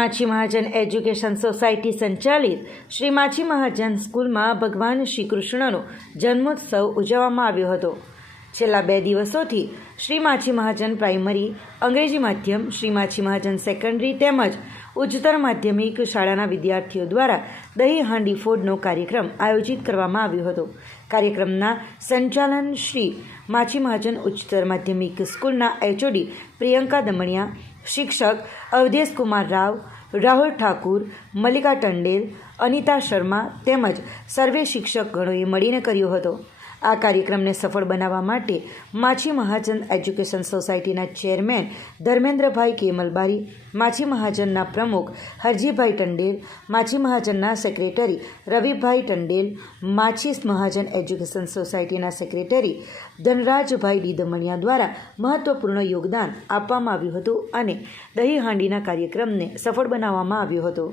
માછી મહાજન education society સંચાલિત શ્રી માછી મહાજન સ્કૂલમાં ભગવાન શ્રી કૃષ્ણનો જન્મોત્સવ ઉજવવામાં આવ્યો હતો। છેલ્લા 2 દિવસોથી શ્રી માછી મહાજન પ્રાઇમરી, અંગ્રેજી માધ્યમ, શ્રી માછી મહાજન સેકન્ડરી તેમજ ઉચ્ચતર માધ્યમિક શાળાના વિદ્યાર્થીઓ દ્વારા દહીં હાંડી ફોડનો કાર્યક્રમ આયોજિત કરવામાં આવ્યો હતો। કાર્યક્રમના સંચાલન શ્રી માછી મહાજન ઉચ્ચતર માધ્યમિક સ્કૂલના એચઓડી પ્રિયંકા દમણિયા, શિક્ષક અવધેશ કુમાર રાવ, રાહુલ ઠાકુર, મલ્લિકા ટંડેલ, અનિતા શર્મા તેમજ સર્વે શિક્ષકગણોએ મળીને કર્યો હતો। આ કાર્યક્રમને સફળ બનાવવા માટે માછી મહાજન એજ્યુકેશન સોસાયટીના ચેરમેન ધર્મેન્દ્રભાઈ કેમલબારી, માછી મહાજનના પ્રમુખ હરજીભાઈ ટંડેલ, માછી મહાજનના સેક્રેટરી રવિભાઈ ટંડેલ, માછી મહાજન એજ્યુકેશન સોસાયટીના સેક્રેટરી ધનરાજભાઈ ડી દમણિયા દ્વારા મહત્વપૂર્ણ યોગદાન આપવામાં આવ્યું હતું અને દહીં હાંડીના કાર્યક્રમને સફળ બનાવવામાં આવ્યો હતો।